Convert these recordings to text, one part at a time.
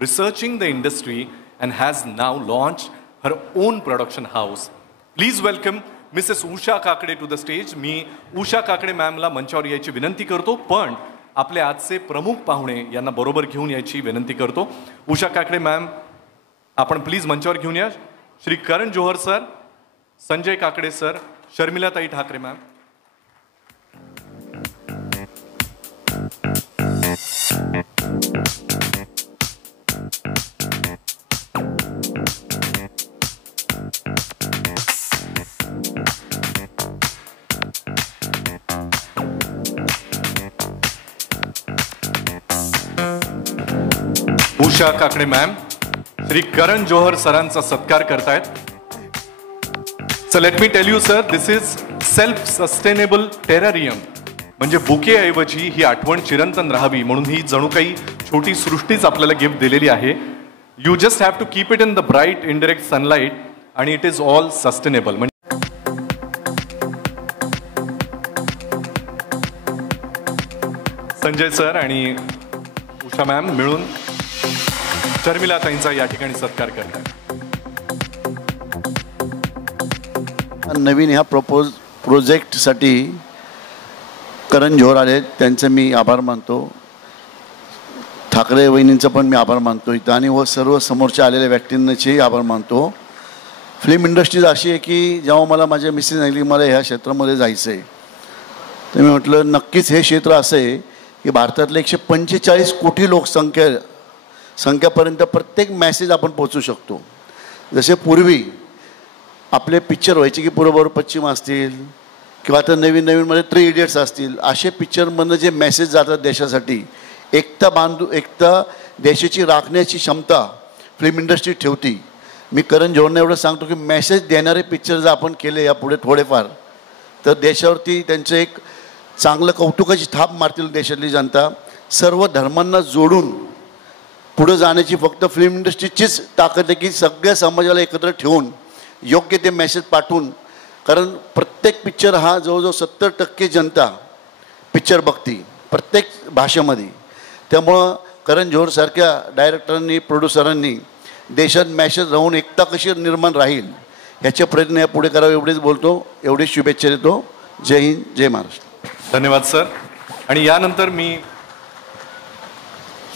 researching the industry and has now launched her own production house. Please welcome Mrs. Usha Kakade to the stage. मी उषा काकडे मॅमला मंचावर यायची विनंती करतो, पण आपले आजचे प्रमुख पाहुणे यांना बरोबर घेऊन यायची विनंती करतो. उषा काकडे मॅम, आपण प्लीज मंचावर घेऊन या. श्री करण जोहर सर, संजय काकडे सर, शर्मिलाताई ठाकरे मॅम. उषा काकडे मॅम श्री करण जोहर सरांचा सत्कार करतायत. So let me tell you sir, this is self sustainable terrarium. म्हणजे बुके ऐवजी ही आठवण चिरंतन राहावी म्हणून ही जणू काही छोटी सृष्टीच आपल्याला गिफ्ट दिलेली आहे. You just have to keep it in the bright indirect sunlight आणि it is all sustainable. Sanjay sir आणि उषा मॅम मिळून शर्मिलाताईंचा या ठिकाणी सत्कार करतात. नवीन ह्या प्रोजेक्टसाठी करण जोहर आले, त्यांचे मी आभार मानतो. ठाकरे वहिनींचा पण मी आभार मानतो इथं, आणि व सर्व समोरच्या आलेल्या व्यक्तींचे आभार मानतो. फिल्म इंडस्ट्रीज अशी आहे की जेव्हा मला माझ्या मिसेस सांगितली मला ह्या क्षेत्रामध्ये जायचं आहे, तर मी म्हटलं नक्कीच हे क्षेत्र असं आहे की भारतातले 145 कोटी संख्यापर्यंत प्रत्येक मॅसेज आपण पोचू शकतो. जसे पूर्वी आपले पिक्चर व्हायचे की पूर्व पश्चिम असतील किंवा आता नवीन नवीनमध्ये 3 इडियट्स असतील, असे पिक्चरमधनं जे मेसेज जातात देशासाठी, एकता देशाची राखण्याची क्षमता फिल्म इंडस्ट्री ठेवती. मी करण जोहरने एवढं सांगतो की मेसेज देणारे पिक्चर जर आपण केले यापुढे थोडेफार, तर देशावरती त्यांचं एक चांगलं कौतुकाची थाप मारतील देशातली जनता. सर्व धर्मांना जोडून पुढे जाण्याची फक्त फिल्म इंडस्ट्रीचीच ताकद आहे की सगळ्या समाजाला एकत्र ठेवून योग्य ते मेसेज पाठवून, कारण प्रत्येक पिक्चर हा जवळजवळ 70% जनता पिक्चर बघती प्रत्येक भाषेमध्ये. त्यामुळं करण जोहरसारख्या डायरेक्टरांनी प्रोड्युसरांनी देशात मेसेज राहून एकता कशी निर्माण राहील ह्याचे प्रयत्न या पुढे करावे एवढेच बोलतो. एवढीच शुभेच्छा देतो. जय हिंद, जय महाराष्ट्र. धन्यवाद सर. आणि यानंतर मी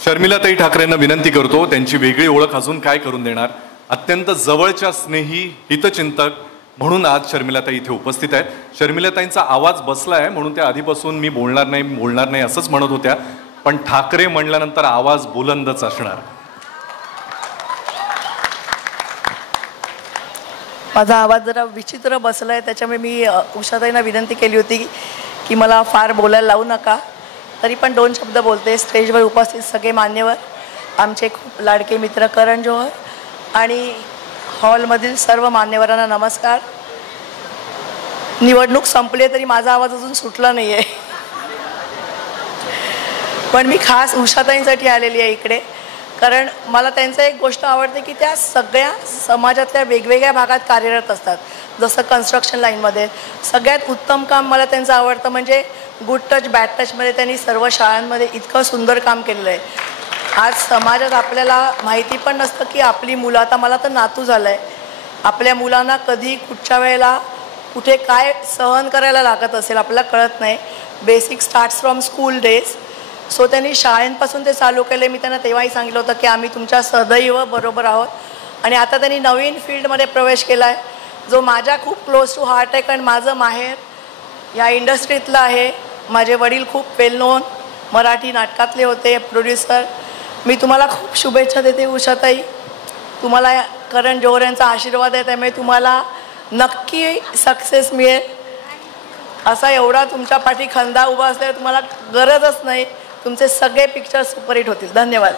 शर्मिलाताई ठाकरेंना विनंती करतो, त्यांची वेगळी ओळख अजून काय करून देणार. अत्यंत जवळच्या स्नेही हितचिंतक म्हणून आज शर्मिलाताई इथे उपस्थित आहेत. शर्मिलाताईंचा आवाज बसला आहे म्हणून त्या आधीपासून मी बोलणार नाही असंच म्हणत होत्या, पण ठाकरे म्हणल्यानंतर आवाज बुलंदच असणार. माझा आवाज जरा विचित्र बसलाय, त्याच्यामुळे मी उषाताईंना विनंती केली होती की मला फार बोलायला लावू नका, तरी पण 2 शब्द बोलते. स्टेजवर उपस्थित सगळे मान्यवर, आमचे खूप लाडके मित्र करण जोहर आणि हॉलमधील सर्व मान्यवरांना नमस्कार. निवडणूक संपली तरी माझा आवाज अजून सुटला नाही आहे, पण मी खास उषाताईंसाठी आलेली आहे इकडे, कारण मला त्यांचं एक गोष्ट आवडते की त्या सगळ्या समाजातल्या वेगवेगळ्या भागात कार्यरत असतात. जसं कन्स्ट्रक्शन लाईनमध्ये सगळ्यात उत्तम काम मला त्यांचं आवडतं म्हणजे गुड टच बॅड टचमध्ये त्यांनी सर्व शाळांमध्ये इतकं सुंदर काम केलेलं आहे. आज समाजात आपल्याला माहिती पण नसतं की आपली मुलं, आता मला तर नातू झालं आहे, आपल्या मुलांना कधी कुठच्या वेळेला कुठे काय सहन करायला लागत असेल आपल्याला कळत नाही. Basic starts from school days. So त्यांनी शाळेंपासून ते चालू केले. मी त्यांना तेव्हाही सांगितलं होतं की आम्ही तुमच्या सदैव बरोबर आहोत. आणि आता त्यांनी नवीन फील्डमध्ये प्रवेश केला आहे जो माझ्या खूप क्लोज टू हार्ट आहे, कारण माझं माहेर या इंडस्ट्रीतलं आहे. माझे वडील खूप वेल नोन मराठी नाटकातले होते, प्रोड्युसर. मी तुम्हाला खूप शुभेच्छा देते उषाताई. तुम्हाला करण जोहर यांचा आशीर्वाद आहे, त्यामुळे तुम्हाला नक्की सक्सेस मिळेल. असा एवढा तुमच्या पाठी खंदा उभा असल्यावर तुम्हाला गरजच नाही, तुमचे सगळे पिक्चर सुपरहिट होतील. धन्यवाद.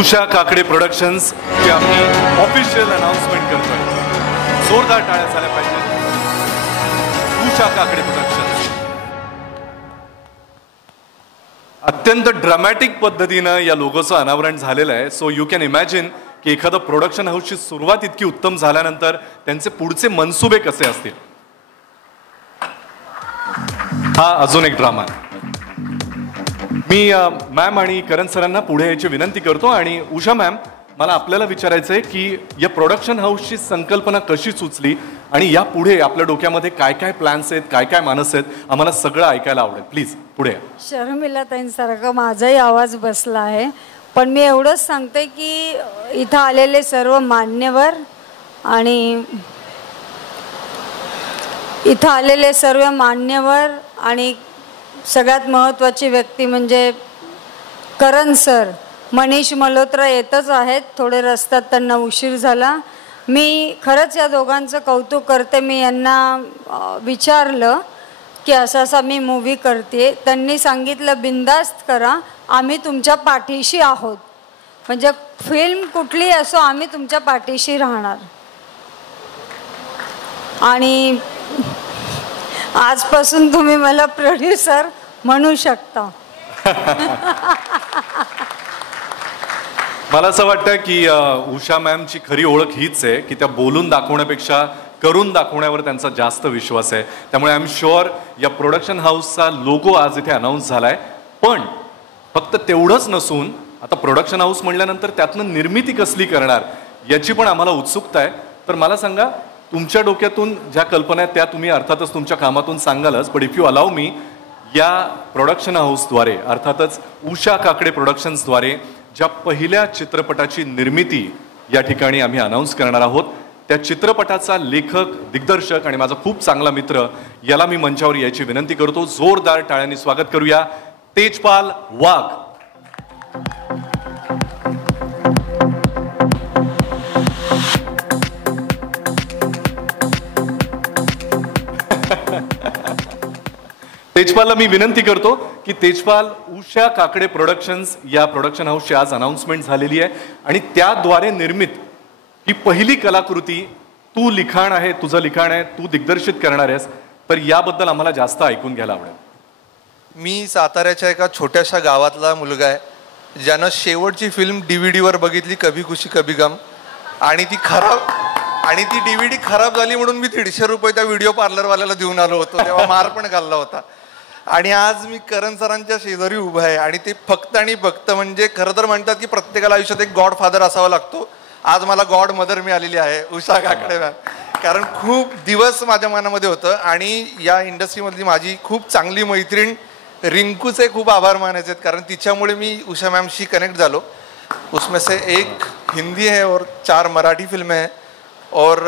उषा काकडे प्रोडक्शन्स ची आम्ही ऑफिशियल अनाउन्समेंट करतोय. जोरदार टाळ्या झाल्या पाहिजे. उषा काकडे प्रोडक्शन्स अत्यंत ड्रामॅटिक पद्धतीनं या लोगोचं अनावरण झालेलं आहे. सो यू कॅन इमॅजिन की एखादं प्रोडक्शन हाऊसची सुरुवात इतकी उत्तम झाल्यानंतर त्यांचे पुढचे मनसुबे कसे असतील. हा अजून एक ड्रामा. मी मॅम आणि करण सरांना पुढे यायची विनंती करतो. आणि उषा मॅम, मला आपल्याला विचारायचं आहे की या प्रोडक्शन हाऊसची संकल्पना कशी सुचली आणि या पुढे आपल्या डोक्यामध्ये काय काय प्लॅन्स आहेत, काय काय मानस आहेत, आम्हाला सगळं ऐकायला आवडेल. प्लीज पुढे. शर्मिलाताईंसारखा माझाही आवाज बसला आहे, पण मी एवढंच सांगते की इथं आलेले सर्व मान्यवर आणि सगळ्यात महत्त्वाची व्यक्ती म्हणजे करण सर. मनीष मल्होत्रा येतच आहेत, थोडे रस्त्यात त्यांना उशीर झाला. मी खरंच या दोघांचं कौतुक करते. मी यांना विचारलं की असा मी मूव्ही करते. त्यांनी सांगितलं बिंदास्त करा, आम्ही तुमच्या पाठीशी आहोत. म्हणजे फिल्म कुठली असो, आम्ही तुमच्या पाठीशी राहणार. आणि आजपासून तुम्ही मला प्रोड्युसर म्हणू शकता. मला असं वाटतं की उषा मॅमची खरी ओळख हीच आहे की त्या बोलून दाखवण्यापेक्षा करून दाखवण्यावर त्यांचा जास्त विश्वास आहे. त्यामुळे आय एम शुअर या प्रोडक्शन हाऊसचा लोगो आज इथे अनाऊन्स झालाय. पण फक्त तेवढंच नसून आता प्रोडक्शन हाऊस म्हणल्यानंतर त्यातनं निर्मिती कसली करणार याची पण आम्हाला उत्सुकता आहे. तर मला सांगा, तुमच्या डोक्यातून ज्या कल्पना आहेत त्या तुम्ही अर्थातच तुमच्या कामातून सांगालच, पण इफ यू अलाव मी, या प्रोडक्शन हाऊसद्वारे अर्थातच उषा काकडे प्रोडक्शन्सद्वारे ज्या पहिल्या चित्रपटाची निर्मिती या ठिकाणी आम्ही अनाऊन्स करणार आहोत, त्या चित्रपटाचा लेखक, दिग्दर्शक आणि माझा खूप चांगला मित्र, याला मी मंचावर यायची विनंती करतो. जोरदार टाळ्यांनी स्वागत करूया. तेजपाल वाघ. तेजपालला मी विनंती करतो की तेजपाल, उषा काकडे प्रोडक्शन्स या प्रोडक्शन हाऊसची आज अनाउन्समेंट झालेली आहे आणि त्याद्वारे निर्मित ही पहिली कलाकृती तू लिखाण आहे, तुझं लिखाण आहे, तू दिग्दर्शित करणार आहेस. तर याबद्दल आम्हाला जास्त ऐकून घ्यायला आवडेल. मी साताऱ्याच्या एका छोट्याशा गावातला मुलगा आहे ज्यानं शेवटची फिल्म DVD बघितली, कभी खुशी कभी गम, आणि ती DVD खराब झाली म्हणून मी 150 रुपये त्या व्हिडिओ पार्लरवाल्याला देऊन आलो होतो. तेव्हा मार पण घालला होता. आणि आज मी करण सरांच्या शेजारी उभा आहे आणि ते फक्त आणि फक्त म्हणजे खरं तर म्हणतात की प्रत्येकाला आयुष्यात एक गॉड फादर असावा लागतो. आज मला गॉड मदर मिळालेली आहे, उषा काकडे मॅम. कारण खूप दिवस माझ्या मनामध्ये होतं आणि या इंडस्ट्रीमधली माझी खूप चांगली मैत्रीण रिंकूचे खूप आभार मानायचे आहेत, कारण तिच्यामुळे मी उषा मॅमशी कनेक्ट झालो. उसमें से एक हिंदी है और 4 मराठी फिल्में हैं. और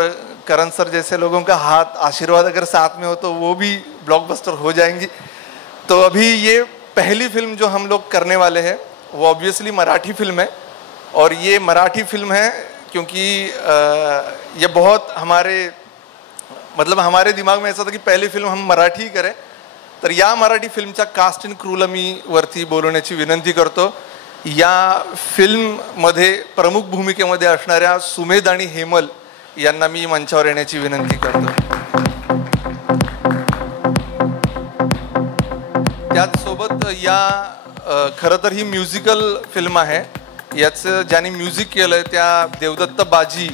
करण सर जैसे लोगों का हाथ आशीर्वाद अगर साथ में हो तो वो भी ब्लॉकबस्टर हो जाएंगी. तो अभी ये पहली फिल्म जो हम लोग करने वाले हैं वो ऑब्वियसली मराठी फिल्म है. और ये मराठी फिल्म है क्योंकि ये बहुत हमारे दिमाग में ऐसा था कि पहली फिल्म हम मराठी करें. तर या मराठी फिल्मच्या कास्ट अँड क्रूला मी वरती बोलवण्याची विनंती करतो. या फिल्ममध्ये प्रमुख भूमिकेमध्ये असणाऱ्या सुमेध आणि हेमल यांना मी मंचावर येण्याची विनंती करतो. त्याचसोबत या खरं तर ही म्युझिकल फिल्म आहे. याचं ज्याने म्युझिक केलं आहे त्या देवदत्त बाजी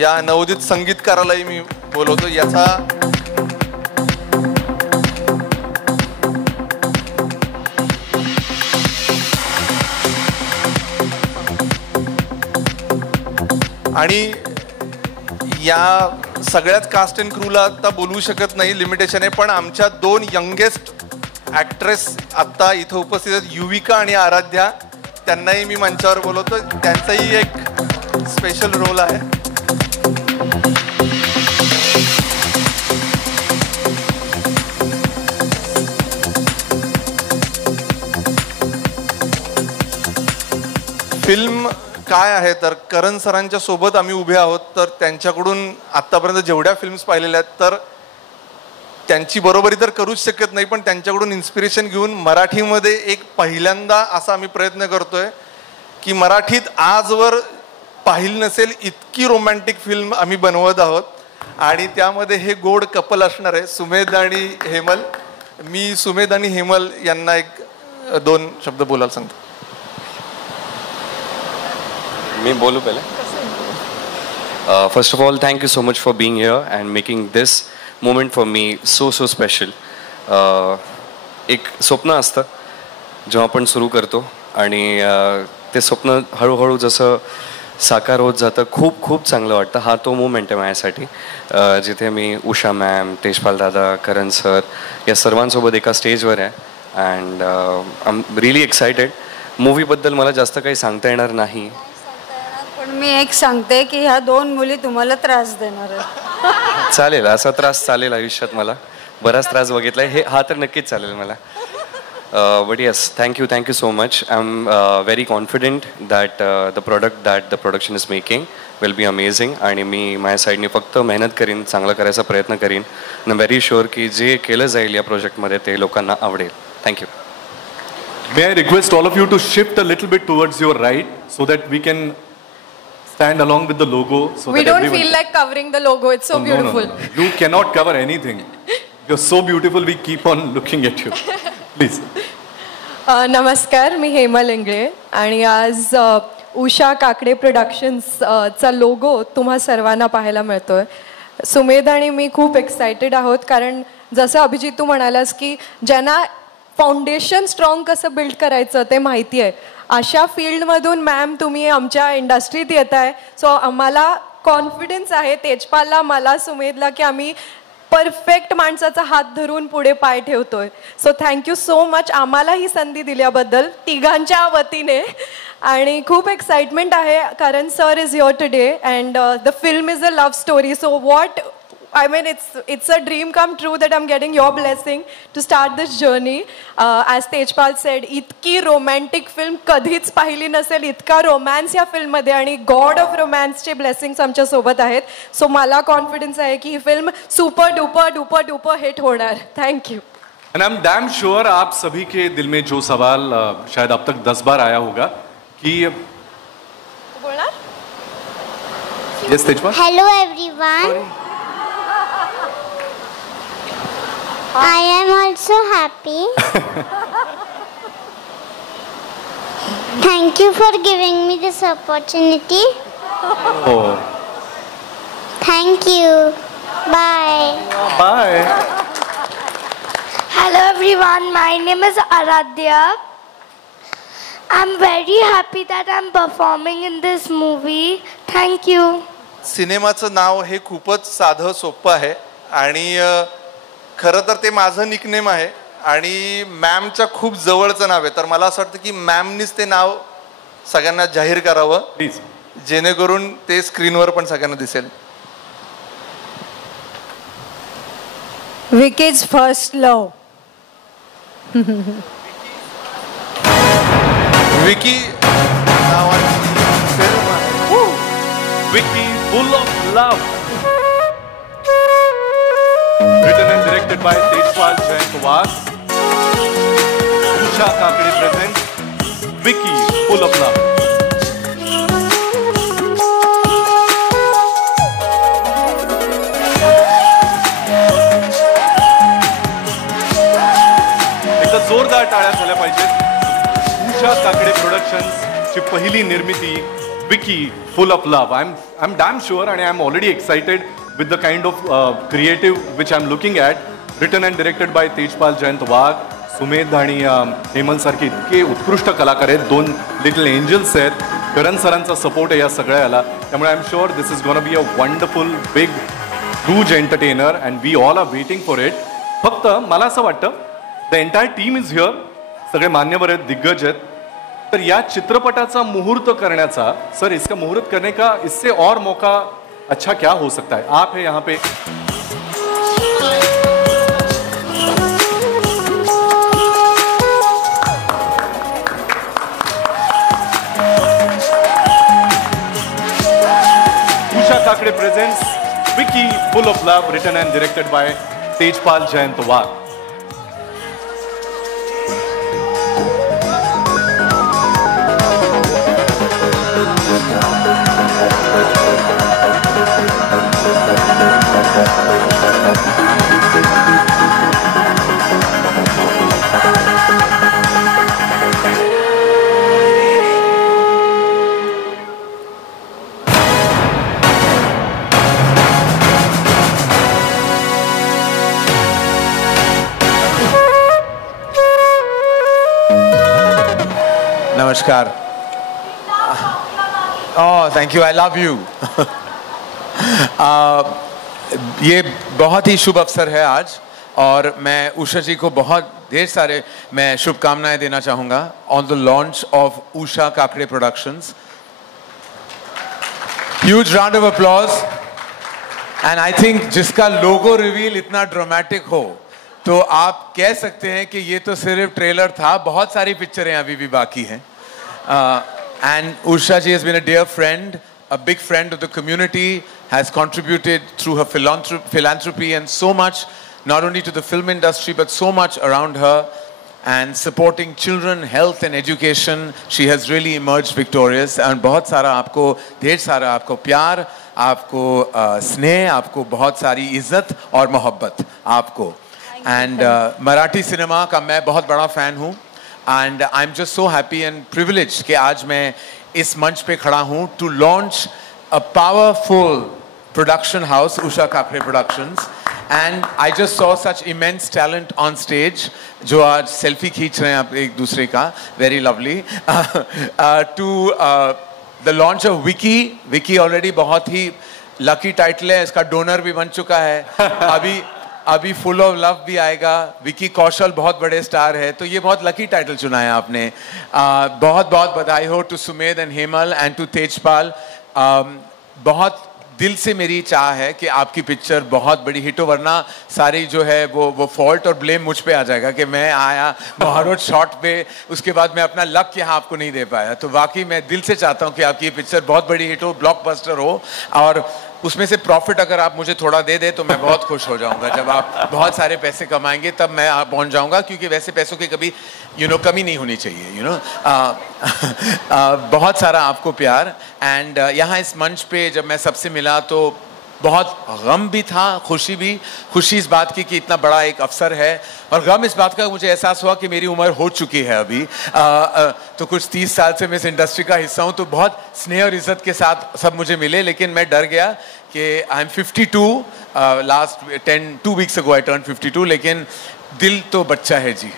या नवोदित संगीतकारालाही मी बोलवतो. आणि या सगळ्याच कास्ट अँड क्रूला आता बोलवू शकत नाही, लिमिटेशन आहे. पण आमच्या 2 यंगेस्ट ॲक्ट्रेस आत्ता इथं उपस्थित आहेत, युविका आणि आराध्या. त्यांनाही मी मंचावर बोलवतो. त्यांचाही एक स्पेशल रोल आहे. फिल्म काय आहे तर करण सरांच्या सोबत आम्ही उभे आहोत. तर त्यांच्याकडून आत्तापर्यंत जेवढ्या फिल्म्स पाहिलेल्या आहेत तर त्यांची बरोबरी तर करूच शकत नाही, पण त्यांच्याकडून इन्स्पिरेशन घेऊन मराठीमध्ये एक पहिल्यांदा असा आम्ही प्रयत्न करतोय की मराठीत आजवर पाहिली नसेल इतकी रोमॅन्टिक फिल्म आम्ही बनवत आहोत आणि त्यामध्ये हे गोड कपल असणार आहे, सुमेध आणि हेमल. मी सुमेध आणि हेमल यांना एक 2 शब्द बोलायला सांगतो. मी बोलू पहिले. First of all thank you so much for being here and making this moment for me so special. एक स्वप्न असतं जेव्हा आपण सुरू करतो आणि ते स्वप्न हळूहळू जसं साकार होत जातं खूप खूप चांगलं वाटतं. हा तो मोमेंट आहे माझ्यासाठी जिथे मी उषा मॅम, तेजपाल दादा, करण सर या सर्वांसोबत एका स्टेजवर आहे and I am really excited. मूवीबद्दल मला जास्त काही सांगता येणार नाही, पण मी एक सांगते की ह्या 2 मुली तुम्हाला त्रास देणार आहेत. चालेल, असा त्रास चालेल आयुष्यात. मला बराच त्रास बघितला आहे, हा तर नक्कीच चालेल मला. But yes, thank you so much. I am very confident that the product that the production is making will be amazing आणि मी माझ्या साईडने फक्त मेहनत करीन, चांगलं करायचा प्रयत्न करीन. आय एम व्हेरी शुअर की जे केलं जाईल या प्रोजेक्टमध्ये ते लोकांना आवडेल. Thank you. May I request all of you to shift a little bit towards your right so that we can stand along with the logo. So We that don't everyone feel like covering the logo. It's so beautiful. No. You cannot cover anything. You're so beautiful. We keep on looking at you. Please. नमस्कार, मी हेमल इंगळे आणि आज Usha Kakade प्रोडक्शन्सचा logo तुम्हा सर्वांना पाहायला मिळतोय. सुमेध आणि मी खूप excited आहोत कारण जसं अभिजित तू म्हणालास की ज्यांना फाउंडेशन स्ट्रॉंग कसं बिल्ड करायचं ते माहिती आहे, अशा फील्डमधून मॅम तुम्ही आमच्या इंडस्ट्रीत येत आहे. सो आम्हाला कॉन्फिडन्स आहे, तेजपालला, मला, सुमेधला, की आम्ही परफेक्ट माणसाचा हात धरून पुढे पाय ठेवतोय. सो थँक्यू सो मच आम्हाला ही संधी दिल्याबद्दल तिघांच्या वतीने. आणि खूप एक्साइटमेंट आहे कारण sir is here today and the film is a love story. So what I mean, it's a dream come true that I'm getting your blessing to start this journey. As Tejpal said, इतकी romantic film कधीच पाहिली नसेल, इतका romance या फिल्ममध्ये आणि God of रोमॅन्सचे blessings आमच्या सोबत आहेत. सो मला कॉन्फिडन्स आहे की ही film super duper duper duper hit होणार. Thank you. And I'm damn sure आप सभी के दिल में जो सवाल शायद अब तक 10 बार आया होगा कि बोलणार. Yes, Tejpal. Hello everyone. I am also happy. Thank you for giving me this opportunity. Oh. Thank you. Bye. Bye. Hello everyone, my name is Aradhya. I'm very happy that I'm performing in this movie. Thank you. सिनेमाचं नाव हे खूपच साधं सोपं आहे आणि खरं तर ते माझं निकनेम आहे आणि मॅमच्या खूप जवळचं नाव आहे. तर मला असं वाटतं की मॅमनीच ते नाव सगळ्यांना जाहीर करावं प्लीज, जेणेकरून ते स्क्रीनवर पण सगळ्यांना दिसेल. विकीज फर्स्ट लव. विकी नावाची फिल्म आहे. Vicky, full of love. Written and directed by Tejpal Jayankwar. Usha Kakade presents Vicky, full of love. एकदा जोरदार टाळ्या झाल्या पाहिजेत. उषा काकडे प्रोडक्शन्स ची पहिली निर्मिती Vicky, full of love. I'm damn sure and I'm already excited with the kind of creative which I'm looking at. Written and directed by Tejpal Jayankwar. Sumedh आणि हेमल सारखे इतके उत्कृष्ट कलाकार आहेत. 2 लिटल एंजल्स आहेत. करण सरांचा सपोर्ट आहे या सगळ्याला. त्यामुळे I am sure this is gonna be a wonderful big huge entertainer and we all are waiting for it. फक्त मला असं वाटतं the entire team is here. सगळे मान्यवर आहेत, दिग्गज आहेत. तर या चित्रपटाचा मुहूर्त करण्याचा, सर इसका मुहूर्त करने का इससे और मौका अच्छा क्या हो सकता है? आप है यहाँ पे. Usha Kakade presents Vicky, full of love, written and directed by Tejpal Jayankwar. नमस्कार. Oh, thank you. I love you. ये बहुत ही शुभ अवसर है आज और मैं उषा जी को बहुत ढेर सारे मैं शुभकामनाएं देना चाहूँगा on the launch of Usha Kakade Productions. Huge round of applause. And I think जिसका logo reveal इतना dramatic हो तो आप कह सकते हैं कि ये तो सिर्फ ट्रेलर था, बहुत सारी पिक्चरें अभी भी बाकी हैं. And Usha ji has been a dear friend, a big friend of the community, has contributed through her philanthropy and so much, not only to the film industry, but so much around her, and supporting children, health and education. She has really emerged victorious. And बहुत सारा आपको, ढेर सारा आपको प्यार, आपको स्नेह, आपको बहुत सारी इज्जत और मोहब्बत आपको. And मराठी सिनेमा का मैं बहुत बड़ा fan हूँ. And I'm just so happy and privileged कि आज मैं इस मंच पे खड़ा हूँ to launch a powerful production house, Usha Kakade Productions. And I just saw such immense talent on stage जो आज selfie खींच रहे हैं आप एक दूसरे का, very lovely. To the launch of Vicky. Vicky already बहुत ही lucky title है, इसका donor भी बन चुका है. अभी फुल ऑफ लव भी आएगा. विकी कौशल बहुत बड़े स्टार है, तो ये बहुत लकी टाइटल चुना है आपने. बहुत बहुत बधाई हो to Sumedh and Hemal and to Tejpal. बहुत दिल से मेरी चाह है कि आपकी पिक्चर बहुत बड़ी हिट हो, वरना सारी जो है वो फॉल्ट और ब्लेम मुझ पे आ जाएगा कि मैं आया महारोज शॉट पे, उसके बाद मैं अपना लक यहाँ आपको नहीं दे पाया. तो वाकई मैं दिल से चाहता हूँ कि आपकी ये पिक्चर बहुत बड़ी हिट हो, ब्लॉकबस्टर हो, और उसमें से प्रॉफिट अगर आप मुझे थोड़ा दे दे तो मैं बहुत खुश हो जाऊंगा. जब आप बहुत सारे पैसे कमाएंगे तब मैं पहुंच जाऊंगा, क्योंकि वैसे पैसों की कभी कमी नहीं होनी चाहिए. बहुत सारा आपको प्यार. एंड यहाँ इस मंच पे जब मैं सबसे मिला तो बहुत गम भी था, खुशी भी. खुशी इस बात की कि इतना बड़ा एक अवसर है, और गम इस बात का मुझे एहसास हुआ कि मेरी उम्र हो चुकी है अभी. तो कुछ 30 साल से मैं इस इंडस्ट्री का हिस्सा हूँ, तो बहुत स्नेह और इज्जत के साथ सब मुझे मिले. लेकिन मैं डर गया कि I am 52. Last 2 weeks ago I turned 52. लेकिन दिल तो बच्चा है जी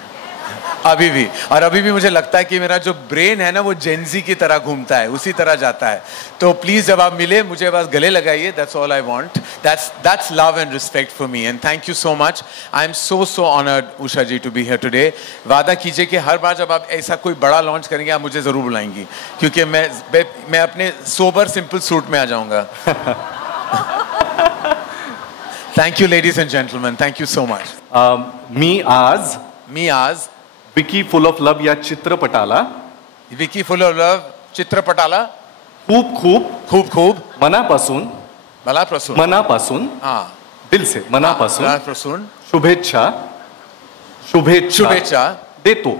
अभी भी. और अभी भी मुझे लगता है कि मेरा जो ब्रेन है ना वो जेनजी की तरह घूमता है, उसी तरह जाता है. तो प्लीज जब आप मिले मुझे बस गले लगाइए. That's all I want. That's love and respect for me. And thank you so much. I am so honoured Usha ji to be here today. वादा कीजिए कि हर बार जब आप ऐसा कोई बड़ा लॉन्च करेंगे आप मुझे जरूर बुलाएंगी, क्योंकि मैं अपने सोबर सिंपल सूट में आ जाऊंगा. Thank you ladies and gentleman. Thank you so much. मी आज विकी फुल ऑफ लव या चित्रपटाला, विकी फुल ऑफ लव चित्रपटाला खूप खूप खूप खूप मनापासून हाँ दिल से मनापासून शुभेच्छा देतो.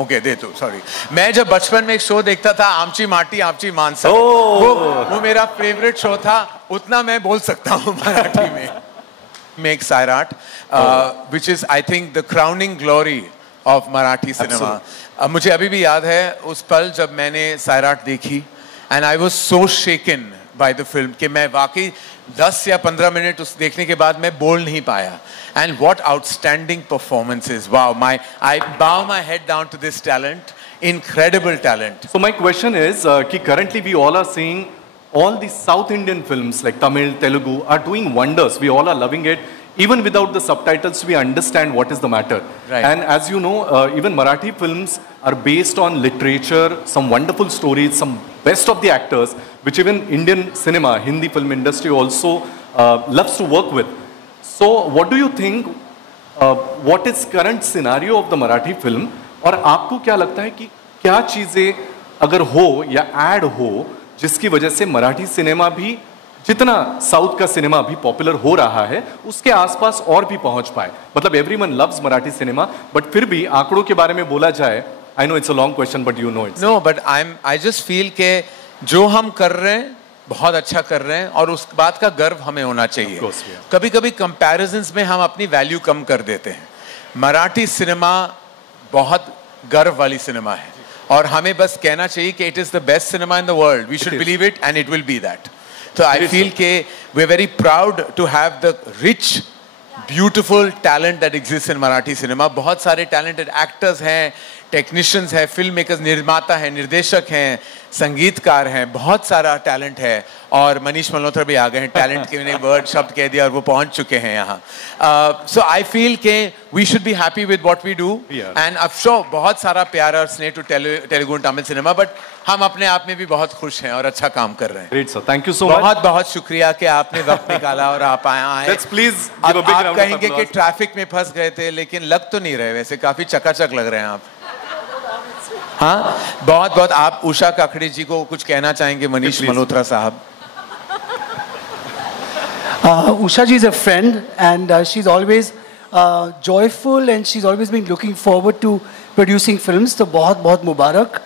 ओके देतो. सॉरी, मैं जब बचपन में एक शो देखता था आमची माटी आमची मानसा, वो मेरा फेवरेट शो था. उतना मैं बोल सकता हूँ मराठी में. Make Sairat, which is I think the crowning glory of Marathi cinema. मुझे अभी भी याद है उस पल जब मैंने Sairat देखी, and I was so shaken by the film कि मैं वाकई 10 या 15 मिनट उस देखने के बाद मैं बोल नहीं पाया. And what outstanding performances! Wow, I bow my head down to this talent, incredible talent. So my question is, कि currently we all are seeing all the South Indian films like Tamil, Telugu are doing wonders. We all are loving it. Even without the subtitles, we understand what is the matter. Right. And as you know, even Marathi films are based on literature, some wonderful stories, some best of the actors, which even Indian cinema, Hindi film industry also loves to work with. So what do you think, what is current scenario of the Marathi film? और आपको क्या लगता है कि क्या चीज़ें अगर हो या ऐड हो जिसकी वजह से मराठी सिनेमा भी जितना साउथ का सिनेमा अभी पॉपुलर हो रहा है उसके आसपास और भी पहुंच पाए. मतलब everyone loves Marathi cinema, but फिर भी आंकड़ों के बारे में बोला जाए, I know it's a long question but you know it's. No, but I just feel के जो हम कर रहे हैं बहुत अच्छा कर रहे हैं, और उस बात का गर्व हमें होना चाहिए. कभी कभी कंपैरिजंस में हम अपनी वैल्यू कम कर देते हैं. मराठी सिनेमा बहुत गर्व वाली सिनेमा है, और हमें बस कहना चाहिए कि it is the best cinema in the world. We should believe it and it will be that. So I feel that we're very proud to have the rich beautiful talent that exist in Marathi cinema. बहुत सारे talented actors हैं, technicians हैं, film makers, निर्माता हैं, निर्देशक हैं, संगीतकार हैं, बहुत सारा टैलेंट है. और मनीष मल्होत्रा भी आ गए हैं. टैलेंट के मैंने वर्ड शब्द कह दिया और वो पहुंच चुके हैं यहाँ. सो आई फील के we should be happy with what we do. And I am sure बहुत सारा प्यार और स्नेह to Telugu and Tamil cinema, but हम अपने आप में भी बहुत खुश हैं और अच्छा काम कर रहे हैं. Great sir, thank you so much. बहुत बहुत शुक्रिया कि आपने वक्त निकाला और आप आए. लेट्स प्लीज अब आप कहेंगे कि ट्रैफिक में फंस गए थे, लेकिन लग तो नहीं रहे, वैसे काफी चकाचक लग रहे हैं आप. हाँ, बहुत बहुत. आप उषा काकड़े जी को कुछ कहना चाहेंगे? मनीष मल्होत्रा साहब. Usha ji is a friend, and she's always joyful, and she's always been looking forward to producing films. So बहुत बहुत मुबारक,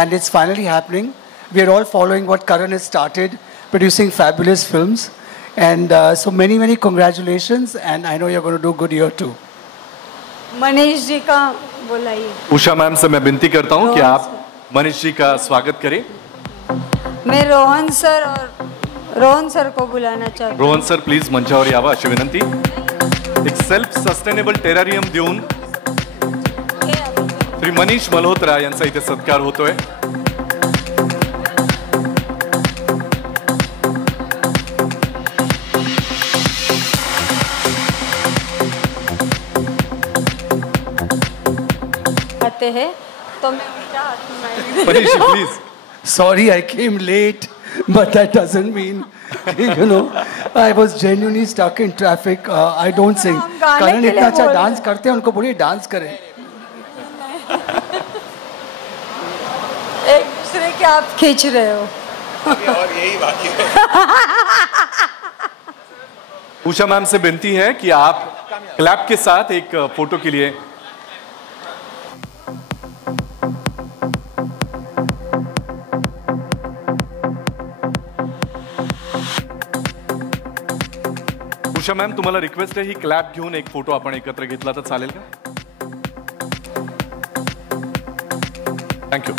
and it's finally happening. We are all following what Karan has started, producing fabulous films, and so many congratulations, and I know you're going to do good here too. Manish ji का बुलाइए. Usha ma'am से मैं विनती करता हूँ कि आप मनीष जी का स्वागत करें. मैं रोहन सर को बुलाना चाहती हूँ. रोहन सर प्लीज मंचावर यावं अशी विनंती. एक सेल्फ सस्टेनेबल टेरारियम देऊन श्री मनीष मल्होत्रा यांचा इथे सत्कार होतोय. आते हैं तो मैं उनका हाथ में Manish please. Sorry, I came late, but that doesn't mean, you know, I was genuinely stuck in traffic. I don't sing. Karan इतना अच्छा डांस करते हैं, उनको बोलिए डांस करें. एक दूसरे के आप खींच रहे हो. और यही बाकी है. उषा मैम से विनती है कि आप क्लैप के साथ एक फोटो के लिए. उषा मॅम तुम्हाला रिक्वेस्ट आहे, ही क्लॅप घेऊन एक फोटो आपण एकत्र घेतला तर चालेल का? थँक्यू.